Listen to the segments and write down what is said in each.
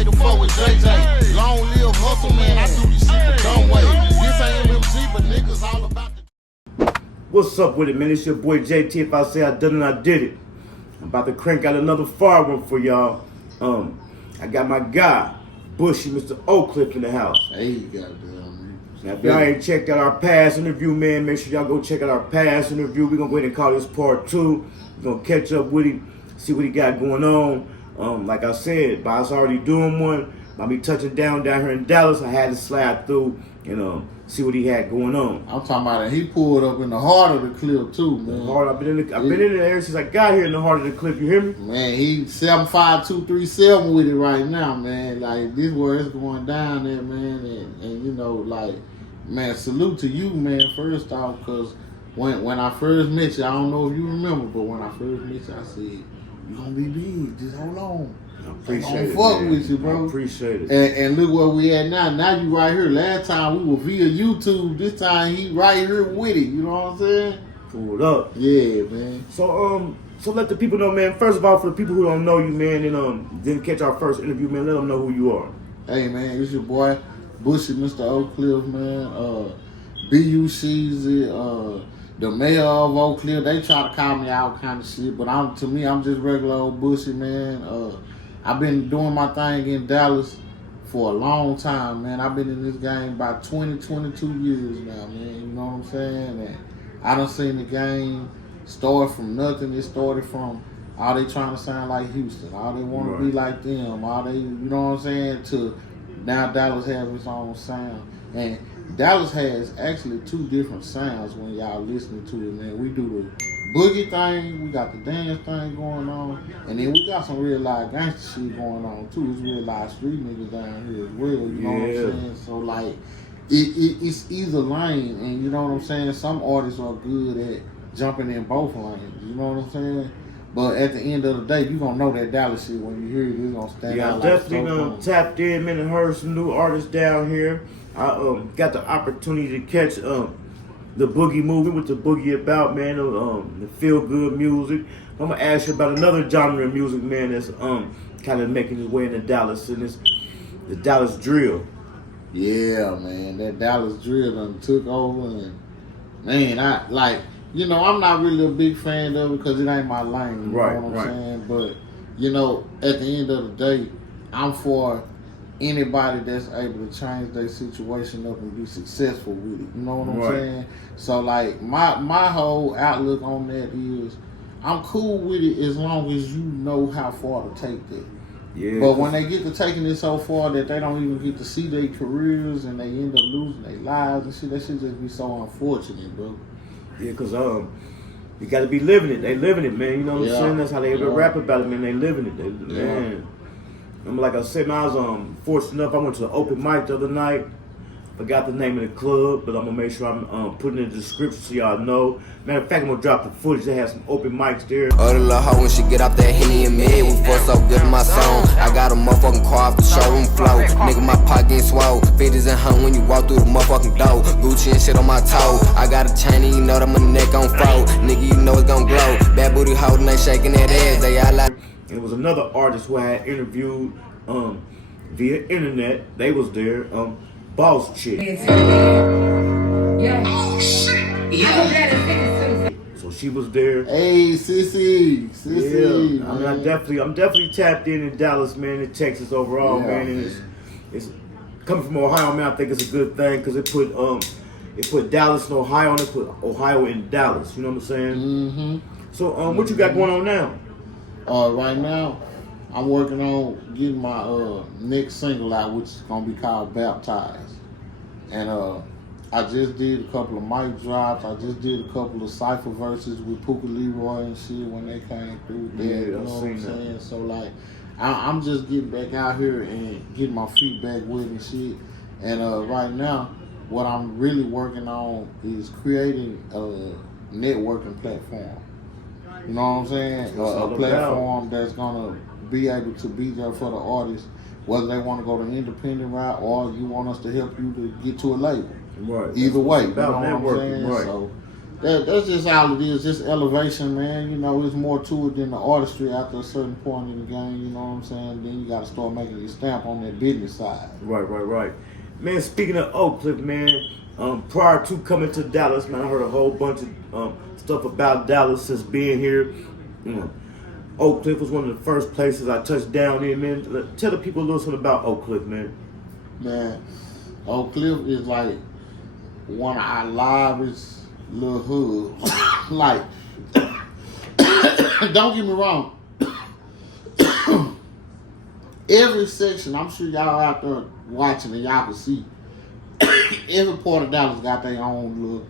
way to fuck with JJ. Long live hustle, man. I do this shit the dumb way. This ain't MMG, but niggas all about the. What's up with it, man? It's your boy JT. If I say I done it, I did it. I'm about to crank out another fire one for y'all. I got my guy, Bushy, Mr. OakCliff in the house. Hey, goddamn. Now, if y'all ain't checked out our past interview, man, make sure y'all go check out our past interview. We're going to go ahead and call this part 2. We're going to catch up with him, see what he got going on. Like I said, Bob's already doing one. By me touching down here in Dallas, I had to slide through and see what he had going on. I'm talking about it. He pulled up in the heart of the clip too, man. I've been in there ever since I got here in the heart of the clip. You hear me? Man, he 75237 with it right now, man. Like, this where it's going down there, man. And you know, like, man, salute to you, man, first off, because when I first met you, I don't know if you remember, but when I first met you, I said, you gonna be big, just hold on. I appreciate it, fuck man. with you, bro. I appreciate it. And look where we at now. Now you right here. Last time we were via YouTube. This time he right here with it. You know what I'm saying? Pulled up. Yeah, man. So let the people know, man. First of all, for the people who don't know you, man, and didn't catch our first interview, man, let them know who you are. Hey, man, it's your boy Bushy, Mr. OakCliff, man. BUC's the mayor of OakCliff. They try to call me out kind of shit, but to me, I'm just regular old Bushy, man. I've been doing my thing in Dallas for a long time, man. I've been in this game about 20, 22 years now, man. You know what I'm saying? And I done seen the game start from nothing. It started from all they trying to sound like Houston. All they want to be like them. All they, you know what I'm saying? To now Dallas has its own sound. And Dallas has actually 2 different sounds when y'all listening to it, man. We do the boogie thing, we got the dance thing going on, and then we got some real live gangster shit going on too. It's real live street niggas down here as well, you know what I'm saying? So like, it's either lane, and you know what I'm saying? Some artists are good at jumping in both lanes, you know what I'm saying? But at the end of the day, you gonna know that Dallas shit when you hear it. It's gonna stand out. Yeah, I definitely tapped in, man, and heard some new artists down here. I got the opportunity to catch the boogie movie, with the boogie about, man, the feel good music. I'm gonna ask you about another genre of music, man, that's kind of making its way into Dallas, and it's the Dallas drill. Yeah, man, that Dallas drill done took over, and man, I like, you know, I'm not really a big fan of it because it ain't my lane. You know what I'm saying? But you know, at the end of the day, I'm for anybody that's able to change their situation up and be successful with it. You know what I'm saying? So like my whole outlook on that is I'm cool with it as long as you know how far to take that. Yeah. But when they get to taking it so far that they don't even get to see their careers and they end up losing their lives and shit, that shit just be so unfortunate, bro. Yeah, cause you gotta be living it. They living it, man. You know what I'm saying? That's how they ever rap about it, man. They living it. Man. Like I said, man, I was fortunate enough. I went to an open mic the other night. Forgot the name of the club, but I'm gonna make sure I'm putting it in the description so y'all know. Matter of fact, I'm gonna drop the footage. They have some open mics there. Oh, the little hoe when she get off that Henny and mid, we fuck so good in my song. I got a motherfucking car off the showroom floor. Nigga, my pocket getting swole. 50s and hun when you walk through the motherfucking door. Gucci and shit on my toe. I got a chain and you know that my neck on fold. Nigga, you know it's gon' glow. Bad booty holding, they shaking that ass. They all like. It was another artist who I had interviewed via internet. They was there. Boss Chick. So she was there. Hey, sissy. Yeah, I mean, I'm definitely tapped in Dallas, man, in Texas overall, man. And it's coming from Ohio, man. I think it's a good thing because it put Dallas in Ohio and it put Ohio in Dallas. You know what I'm saying? Mm-hmm. So what you got going on now? Right now, I'm working on getting my next single out, which is gonna be called Baptized. And I just did a couple of mic drops. I just did a couple of cypher verses with Puka Leroy and shit when they came through there. Yeah, you know what I'm saying? So like, I'm just getting back out here and getting my feet back with and shit. And right now, what I'm really working on is creating a networking platform. You know what I'm saying? A platform that's gonna be able to be there for the artists, whether they want to go the independent route or you want us to help you to get to a label. Right. Either way, you know about what I'm saying? Right. So that's just all it is, just elevation, man. You know, there's more to it than the artistry after a certain point in the game, you know what I'm saying? Then you got to start making your stamp on that business side. Right. Man, speaking of OakCliff, man, prior to coming to Dallas, man, I heard a whole bunch of stuff about Dallas since being here. You know, OakCliff was one of the first places I touched down in, man. Tell the people a little something about OakCliff, man. Man, OakCliff is like one of our livest little hoods. Like, don't get me wrong. Every section, I'm sure y'all out there watching and y'all can see, every part of Dallas got their own little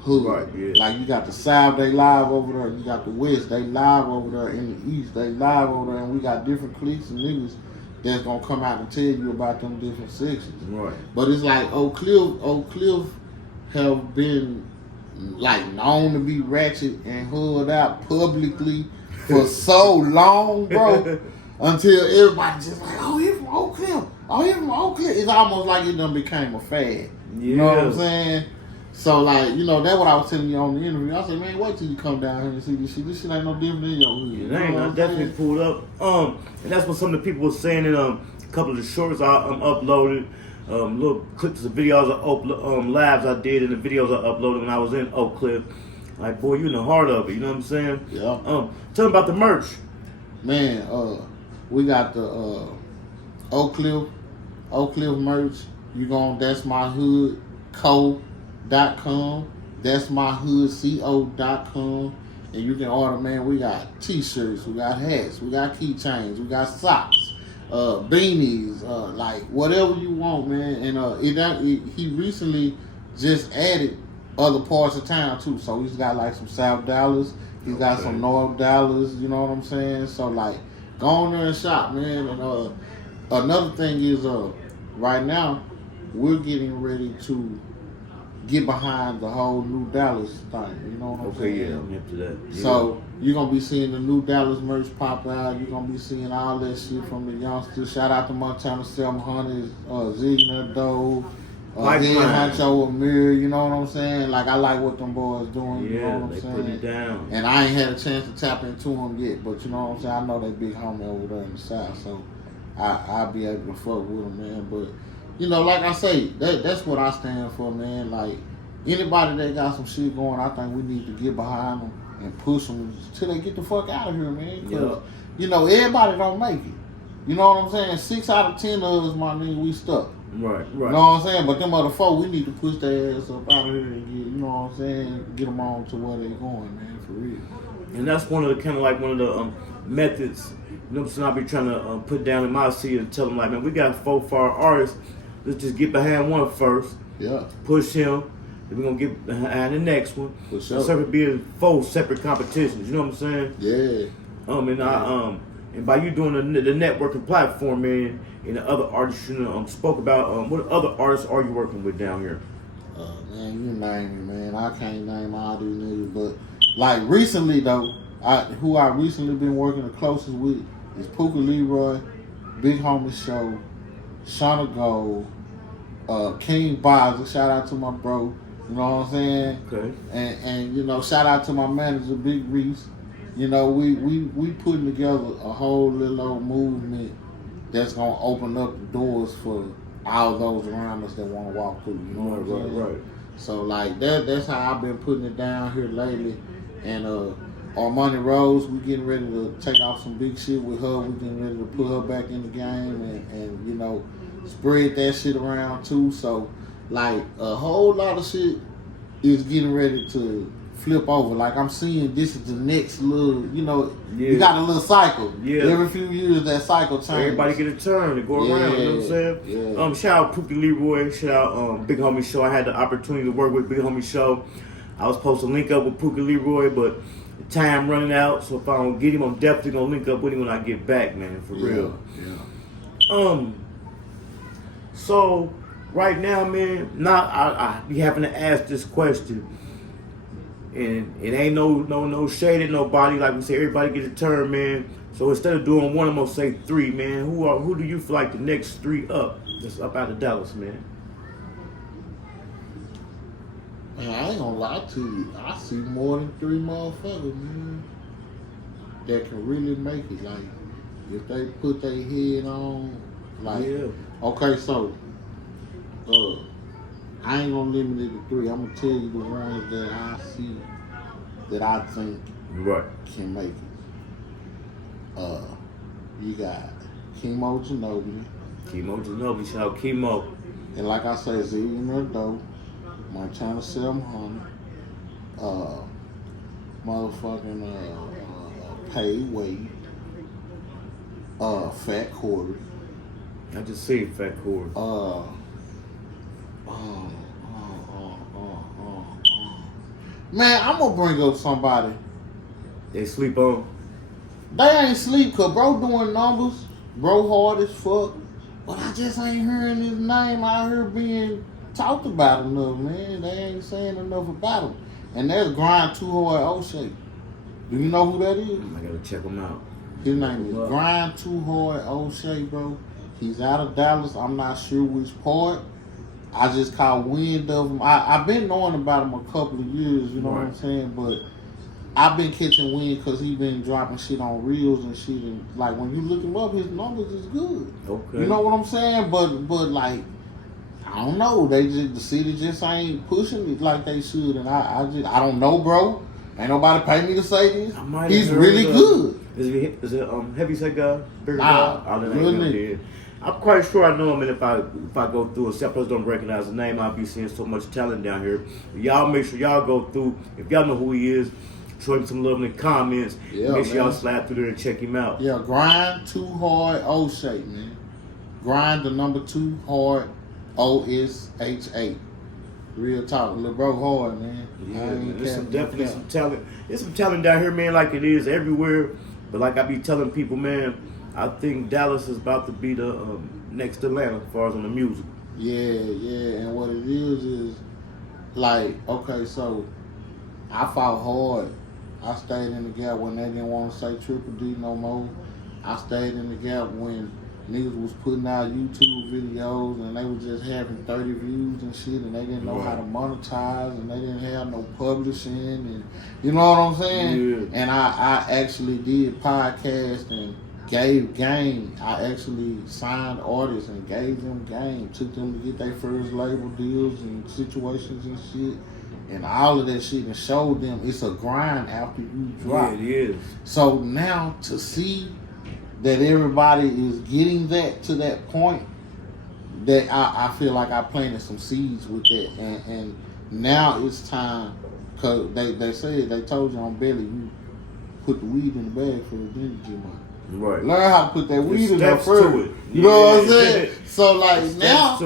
hood. Right, yeah. Like, you got the South, they live over there. You got the West, they live over there. In the East, they live over there. And we got different cliques and niggas that's gonna come out and tell you about them different sections. Right. But it's like OakCliff have been like known to be ratchet and hood out publicly for so long, bro. Until everybody just like, oh, he from OakCliff. Oh, he from OakCliff. It's almost like it done became a fad. Yeah. You know what I'm saying? So, like, you know, that's what I was telling you on the interview. I said, man, wait till you come down here and see this shit. This shit ain't no different than your hood. It ain't. I definitely pulled up. And that's what some of the people were saying in a couple of the shorts I uploaded. Little clips of videos of lives I did and the videos I uploaded when I was in OakCliff. Like, boy, you in the heart of it. You know what I'm saying? Yeah. Tell them about the merch. Man, we got the OakCliff merch. You go on That's My Hood Co.com. That's My Hood Co.com. And you can order, man. We got t-shirts, we got hats, we got keychains, we got socks, beanies, like whatever you want, man. And he recently just added other parts of town too. So he's got like some South Dallas, he's got some North Dallas, you know what I'm saying? So like, go on there and shop, man. And another thing is, right now, we're getting ready to get behind the whole new Dallas thing. You know what I'm saying? Okay, yeah, I'm hip to that. Yeah. So you're gonna be seeing the new Dallas merch pop out. You're gonna be seeing all that shit from the youngsters. Shout out to Montana 700, Zigner Doe, Head Honcho Amir. You know what I'm saying? Like, I like what them boys doing. Yeah, you know what I'm they saying? put it down. And I ain't had a chance to tap into them yet, but you know what I'm saying? I know they big homie over there in the South, so I'll be able to fuck with them, man. But you know, like I say, that's what I stand for, man. Like, anybody that got some shit going, I think we need to get behind them and push them till they get the fuck out of here, man. Because, you know, everybody don't make it. You know what I'm saying? 6 out of 10 of us, my nigga, we stuck. Right. You know what I'm saying? But them other folk, we need to push their ass up out of here and get, you know what I'm saying, get them on to where they going, man, for real. And that's one of the kind of like one of the methods, you know what I'm saying, I be trying to put down in my city and tell them, like, man, we got 4 far artists. Let's just get behind one first. Yeah. Push him. Then we're going to get behind the next one. For sure. So it be 4 separate competitions. You know what I'm saying? Yeah. And by you doing the networking platform, man, and the other artists you spoke about, what other artists are you working with down here? Man, you name it, man. I can't name all these niggas, but like recently though, who I recently been working the closest with is Puka Leroy, Big Homie Show, Shauna Gold, King Bozzy. Shout out to my bro. You know what I'm saying? Okay. And you know, shout out to my manager, Big Reese. You know, we putting together a whole little old movement that's gonna open up the doors for all those around us that want to walk through. You know what I'm saying? Right. So like that's how I've been putting it down here lately. And Armani Rose, we getting ready to take off some big shit with her. We getting ready to put her back in the game and you know, spread that shit around too. So like a whole lot of shit is getting ready to flip over. Like, I'm seeing this is the next little, you know, you got a little cycle. Yeah. Every few years that cycle changes. Everybody get a turn to go around, you know what I'm saying? Yeah. Shout out Puka Leroy, shout out Big Homie Show. I had the opportunity to work with Big Homie Show. I was supposed to link up with Puka Leroy, but the time running out, so if I don't get him, I'm definitely gonna link up with him when I get back, man, for real. Yeah. So right now, man, I be having to ask this question. And it ain't no shade at nobody. Like we say, everybody get a turn, man. So instead of doing one, I'm gonna say 3, man. Who do you feel like the next 3 up that's up out of Dallas, man? Man, I ain't gonna lie to you. I see more than 3 motherfuckers, man, that can really make it. Like, if they put their head on, like, okay, so, I ain't gonna limit it to 3. I'm gonna tell you the ones that I see that I think can make it. You got Chemo Ginobili. Chemo Ginobili, shout out Chemo. And like I say, Zillion Doe, Montana 700, motherfucking Pay Wade, Fat Quarter. I just see Fat Quarter. Man, I'm gonna bring up somebody. They sleep on. They ain't sleep, cause bro doing numbers. Bro hard as fuck. But I just ain't hearing his name out here being talked about enough, man. They ain't saying enough about him. And that's Grind Too Hard O'Shea. Do you know who that is? I gotta check him out. His name is Grind Too Hard O'Shea, bro. He's out of Dallas. I'm not sure which part. I just caught wind of him. I've been knowing about him a couple of years, you know what I'm saying? But I've been catching wind because he been dropping shit on reels and shit. And like when you look him up, his numbers is good. Okay. You know what I'm saying? But like, I don't know. They just, the city just ain't pushing it like they should. And I don't know, bro. Ain't nobody pay me to say this. He's really good. Is it heavyset guy? Bigger nah, guy? Really? I'm quite sure I know him, and if I go through, except I don't recognize the name, I'll be seeing so much talent down here. Y'all make sure y'all go through. If y'all know who he is, show him some love in the comments. Yeah, make sure y'all slide through there and check him out. Yeah, Grind Too Hard O'Shea, man. Grind the number 2 hard OSHA. Real talk, little bro hard, man. Yeah, man. There's definitely some talent. There's some talent down here, man, like it is everywhere. But like I be telling people, man, I think Dallas is about to be the next Atlanta as far as on the music. Yeah. And what it is like, okay, so I fought hard. I stayed in the gap when they didn't want to say Triple D no more. I stayed in the gap when niggas was putting out YouTube videos and they was just having 30 views and shit, and they didn't know how to monetize, and they didn't have no publishing, and you know what I'm saying? Yeah. And I actually did podcast and gave game. I actually signed artists and gave them game, took them to get their first label deals and situations and shit, and all of that shit, and showed them it's a grind after you drop. Yeah, it is. So now to see that everybody is getting that to that point, that I feel like I planted some seeds with that, and now it's time, cause they said, they told you on Belly, you put the weed in the bag for the then you get money. Right. Learn how to put that weed in there first. You know what I'm saying? So like now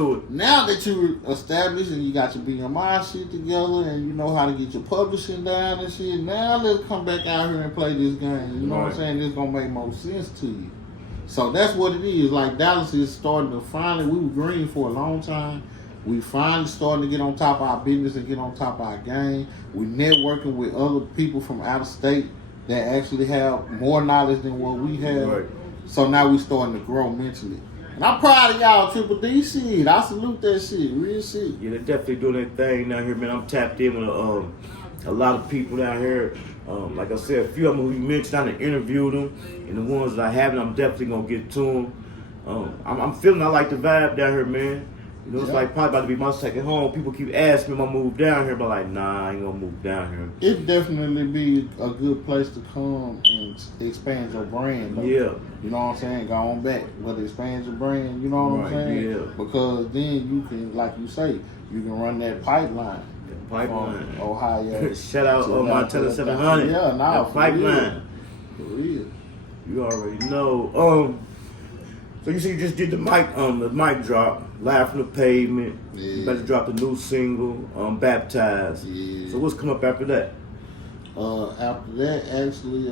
that you established and you got your BMI shit together and you know how to get your publishing down and shit, now let's come back out here and play this game. You know what I'm saying? It's gonna make more sense to you. So that's what it is. Like Dallas is starting to finally, we were green for a long time. We finally starting to get on top of our business and get on top of our game. We networking with other people from out of state that actually have more knowledge than what we have. Right. So now we starting to grow mentally. And I'm proud of y'all, Triple D shit. I salute that shit, real shit. Yeah, they're definitely doing that thing down here, man. I'm tapped in with a lot of people down here. Like I said, a few of them who you mentioned, I done interviewed them. And the ones that I haven't, I'm definitely going to get to them. I'm feeling I like the vibe down here, man. You know, it's like probably about to be my second home. People keep asking me if I move down here, but like, nah, I ain't gonna move down here. It definitely be a good place to come and expand your brand. Though. Yeah. You know what I'm saying? Go on back, but expand your brand, you know what I'm saying? Yeah. Because then you can, like you say, you can run that pipeline. Pipeline. From Ohio. Shout out to Montana 700. Yeah, nah, that pipeline. For real. You already know. So you see, you just did the mic drop, Live from the Pavement. Yeah. You better drop the new single, Baptized. Yeah. So what's come up after that? After that, actually,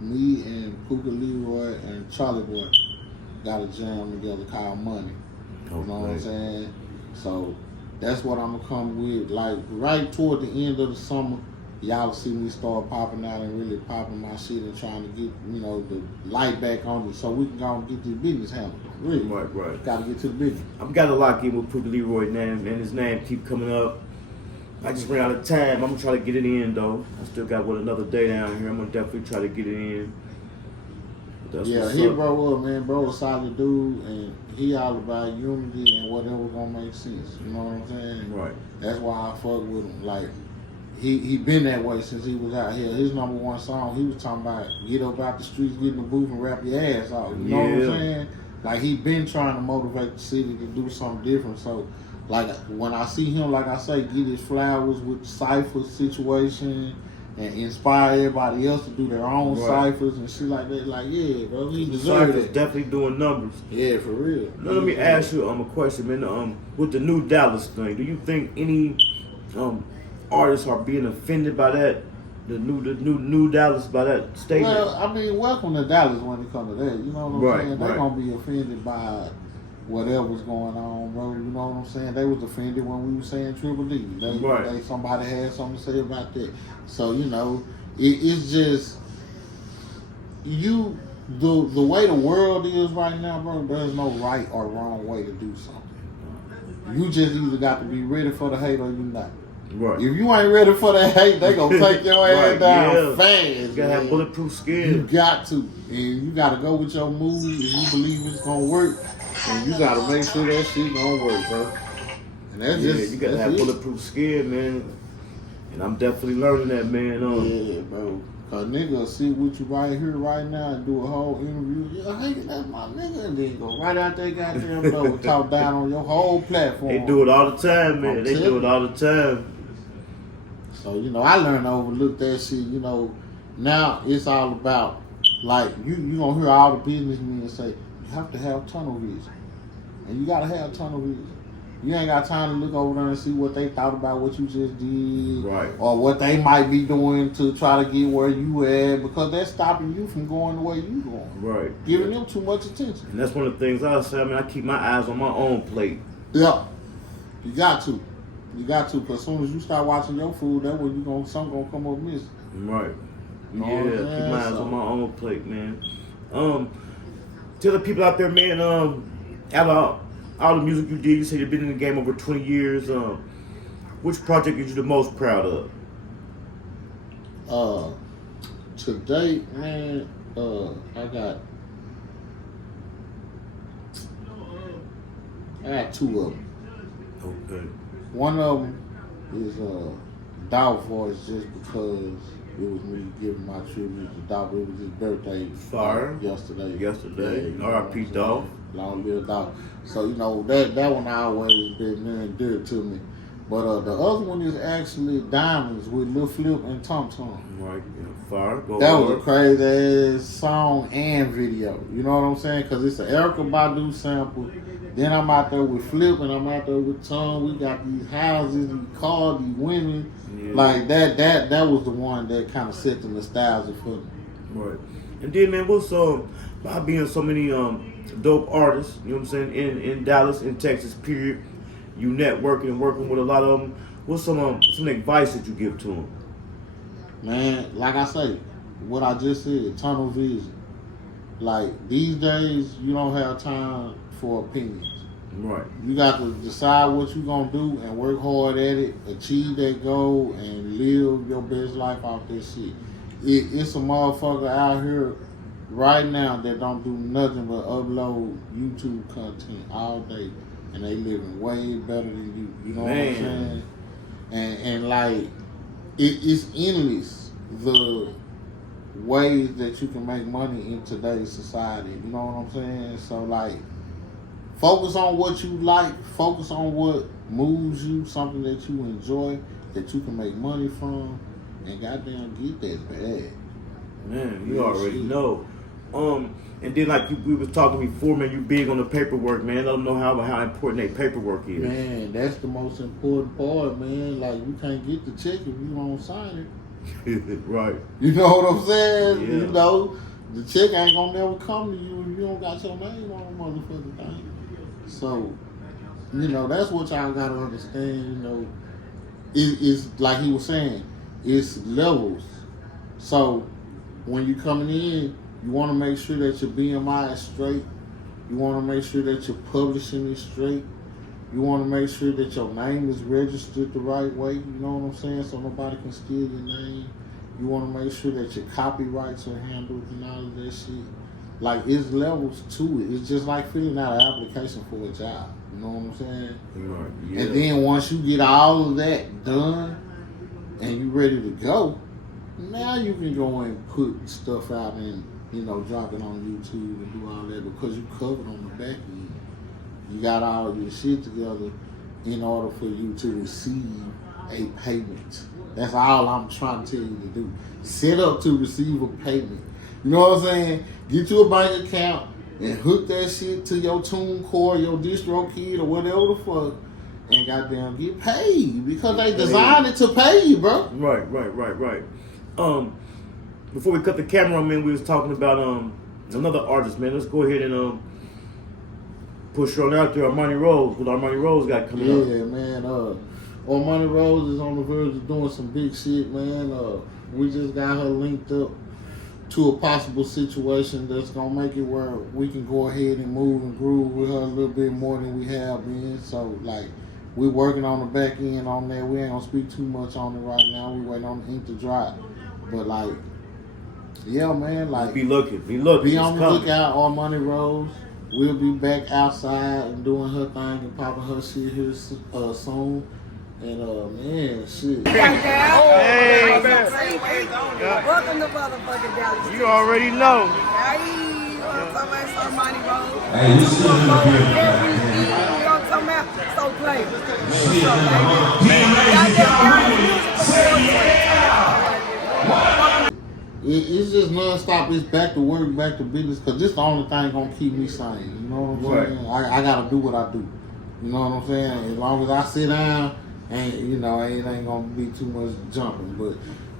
me and Puka Leroy and Charlie Boy got a jam together called Money. You know what I'm saying? So that's what I'm gonna come with. Like right toward the end of the summer, y'all see me start popping out and really popping my shit and trying to get, you know, the light back on it so we can go and get this business handled. Really. Right. Gotta get to the business. I've got to lock in with Puka Leroy, man, and his name keep coming up. I just ran out of time. I'm gonna try to get it in though. I still got another day down here. I'm gonna definitely try to get it in. Yeah, he bro up, man. Bro, a solid dude, and he all about unity and whatever gonna make sense. You know what I'm saying? Right. That's why I fuck with him. Like, he been that way since he was out here. His #1 song, he was talking about get up out the streets, get in the booth, and rap your ass off. You know what I'm saying? Like, he been trying to motivate the city to do something different. So, like, when I see him, like I say, get his flowers with the cypher situation and inspire everybody else to do their own ciphers and shit like that. Like, yeah, bro, he deserves it. Definitely doing numbers. Yeah, for real. Now, let me ask you a question, man. With the new Dallas thing, do you think any artists are being offended by that? The new Dallas by that statement? Well, I mean, welcome to Dallas when it comes to that. You know what I'm saying? They're gonna be offended by whatever's going on, bro. You know what I'm saying? They was offended when we were saying Triple D. Somebody had something to say about that. So, you know, it's just the way the world is right now, bro, there's no right or wrong way to do something. You just either got to be ready for the hate or you not. Right. If you ain't ready for that hate, they gonna take your ass down fast. You gotta have bulletproof skin. You got to. And you gotta go with your mood. If you believe it's gonna work, and you gotta make sure that shit gonna work, bro. And that's you gotta have bulletproof skin, man. And I'm definitely learning that, man. Yeah, bro. Cause nigga sit with you right here, right now, and do a whole interview. Yeah, hey, that's my nigga. And then go right out there, goddamn door, talk down on your whole platform. They do it all the time, man. They do it all the time. So, you know, I learned to overlook that shit. You know, now it's all about, like, you gonna hear all the businessmen say, you have to have tunnel vision. And you gotta have tunnel vision. You ain't got time to look over there and see what they thought about what you just did. Right. Or what they might be doing to try to get where you at, because that's stopping you from going the way you going. Right. Giving them too much attention. And that's one of the things I say. I mean, I keep my eyes on my own plate. Yeah. You got to. You got to, because as soon as you start watching your food, that's when something gonna come up missing. Right. You know keep my eyes on my own plate, man. Tell the people out there, man, out of all the music you did, you said you've been in the game over 20 years. Which project is you the most proud of? To date, man, I got two of them. Okay. One of them is Dog Voice, just because it was me giving my tribute to Dog. It was his birthday yesterday. R.I.P. Dog. Long live Dog. So, you know, that one always been near and dear to me. But the other one is actually Diamonds with Lil Flip and Tom Tom. Right, fire. That was a crazy ass song and video. You know what I'm saying? Because it's an Erykah Badu sample. Then I'm out there with Flip and I'm out there with Tom. We got these houses, these cars, these women. Yeah. Like that was the one that kind of set the nostalgia for me. Right. And then, man, what's by being so many dope artists, you know what I'm saying, in Dallas, in Texas, period, you networking and working with a lot of them. What's some advice that you give to them? Man, like I say, what I just said, tunnel vision. Like, these days, you don't have time for opinions. Right. You got to decide what you're going to do and work hard at it, achieve that goal, and live your best life off that shit. It's a motherfucker out here right now that don't do nothing but upload YouTube content all day, and they living way better than you. You know what I'm saying? And like, it's endless the ways that you can make money in today's society. You know what I'm saying? So, like, focus on what you like. Focus on what moves you, something that you enjoy, that you can make money from, and goddamn get that bag. Man, you already know. And then, like we was talking before, man, you big on the paperwork, man. Let them know how important that paperwork is. Man, that's the most important part, man. Like, you can't get the check if you don't sign it. Right. You know what I'm saying? Yeah. You know, the check ain't gonna never come to you if you don't got your name on the motherfucking thing. So, you know, that's what y'all gotta understand. You know, it's like he was saying, it's levels. So, when you coming in, you want to make sure that your BMI is straight. You want to make sure that your publishing is straight. You want to make sure that your name is registered the right way. You know what I'm saying? So nobody can steal your name. You want to make sure that your copyrights are handled and all of that shit. Like, it's levels to it. It's just like filling out an application for a job. You know what I'm saying? Right. Yeah. And then once you get all of that done and you ready to go, now you can go and put stuff out and, you know, drop it on YouTube and do all that because you covered on the back end. You got all of your shit together in order for you to receive a payment. That's all I'm trying to tell you to do. Set up to receive a payment. You know what I'm saying? Get you a bank account and hook that shit to your TuneCore, your DistroKid, or whatever the fuck, and goddamn get paid because they designed it to pay you, bro. Right. Before we cut the camera, man, we was talking about another artist, man. Let's go ahead and push her on out there, Armani Rose. What Armani Rose got coming up? Yeah, man. Armani Rose is on the verge of doing some big shit, man. We just got her linked up to a possible situation that's gonna make it where we can go ahead and move and groove with her a little bit more than we have been. So, like, we're working on the back end on that. We ain't gonna speak too much on it right now. We waiting on the ink to dry. But, like, yeah, man, like, be looking. Be on the lookout, Armani Rose. We'll be back outside and doing her thing and popping her shit here soon. And man, shit. Hey, welcome to motherfucking Dallas. You already know. Hey, somebody saw Money Road. Hey, you still in the building. You know what I'm talking about? So play. It's just non-stop. It's back to work, back to business, because this the only thing gonna keep me sane. You know what I'm saying? I gotta do what I do. You know what I'm saying? As long as I sit down, and you know, it ain't gonna be too much jumping. But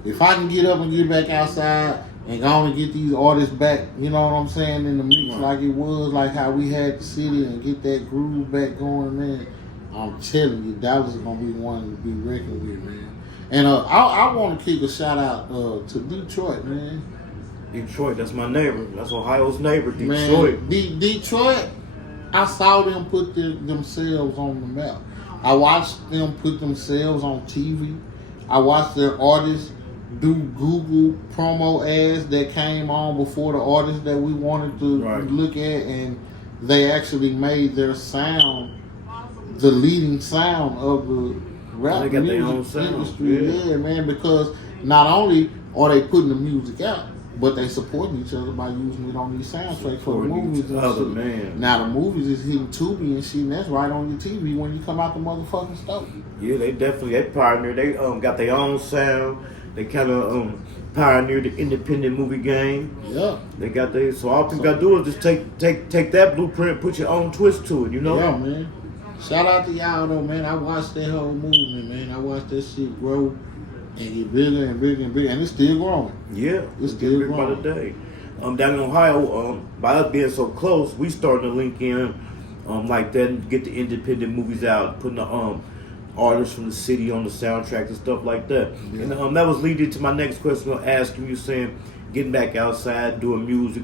if I can get up and get back outside and go on and get these artists back, you know what I'm saying, in the mix like it was, like how we had the city, and get that groove back going, man, I'm telling you, Dallas is gonna be one to be reckoned with, man. And I want to kick a shout out to Detroit, man. Detroit, that's my neighbor. That's Ohio's neighbor, Detroit. Man, Detroit, I saw them put themselves on the map. I watched them put themselves on TV. I watched their artists do Google promo ads that came on before the artists that we wanted to look at, and they actually made their sound the leading sound of the rap music industry. Yeah, man, because not only are they putting the music out, but they supporting each other by using it on these soundtracks for the movies and shit. Man. Now the movies is hitting Tubi and shit, and that's right on your TV when you come out the motherfucking store. Yeah, they pioneered. They got their own sound. They kind of pioneered the independent movie game. Yeah. They got their, so all people gotta do is just take that blueprint, put your own twist to it, you know? Yeah, man. Shout out to y'all though, man. I watched that whole movement, man. I watched that shit grow and get bigger and bigger and bigger, and it's still growing. Yeah, it's still growing by the day. Down in Ohio, by us being so close, we starting to link in like that and get the independent movies out, putting the artists from the city on the soundtracks and stuff like that. Yeah. And that was leading to my next question. I'll ask you, saying getting back outside, doing music,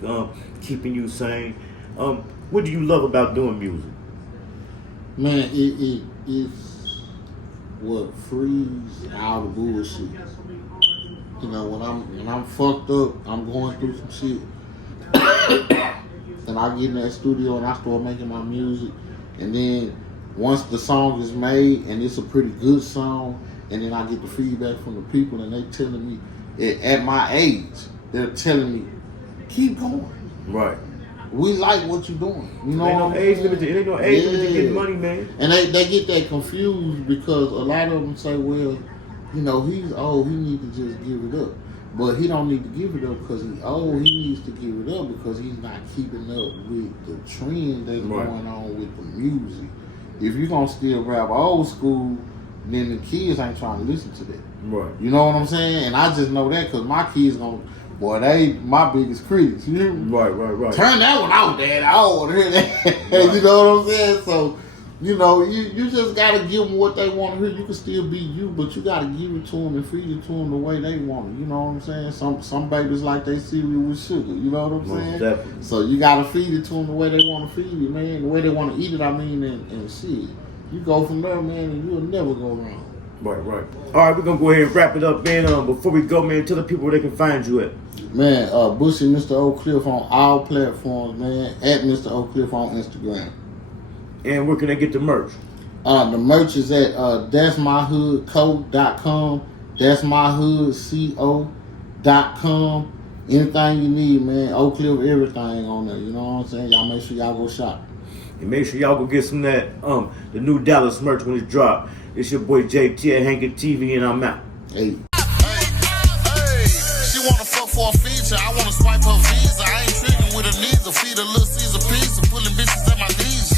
keeping you sane. What do you love about doing music? Man, it's what frees all the bullshit. You know, when I'm fucked up, I'm going through some shit, and I get in that studio and I start making my music, and then once the song is made and it's a pretty good song, and then I get the feedback from the people, and they telling me at my age, they're telling me, keep going. Right. We like what you're doing. You know, ain't no age limit to getting money, man. And they get that confused because a lot of them say, well, you know, he's old, he needs to just give it up. But he don't need to give it up because he's old. He needs to give it up because he's not keeping up with the trend that's going on with the music. If you're going to still rap old school, then the kids ain't trying to listen to that. Right. You know what I'm saying? And I just know that because my kids going to, boy, they my biggest critics. You hear me? Right. Turn that one out, Dad. I don't want to hear that. Right. You know what I'm saying? So, you know, you just got to give them what they want to hear. You can still be you, but you got to give it to them and feed it to them the way they want it. You know what I'm saying? Some babies like they cereal with sugar. You know what I'm saying? Definitely. So you got to feed it to them the way they want to feed it, man. The way they want to eat it, I mean, and shit. You go from there, man, and you'll never go wrong. Right. All right, we're gonna go ahead and wrap it up, man. Before we go, man, tell the people where they can find you at. Man, Bushy Mr. OakCliff on all platforms, man. At Mr. OakCliff on Instagram. And where can they get the merch? The merch is at that'smyhoodco.com. That'smyhoodco.com. Anything you need, man. OakCliff, everything on there. You know what I'm saying? Y'all make sure y'all go shop. And make sure y'all go get some of that the new Dallas merch when it's dropped. It's your boy JT at Hankin TV, and I'm out. Hey. She wanna fuck for a feature. I wanna swipe her visa. I ain't tricking with her neither. Feed a little Caesar pizza, pulling bitches at my knees.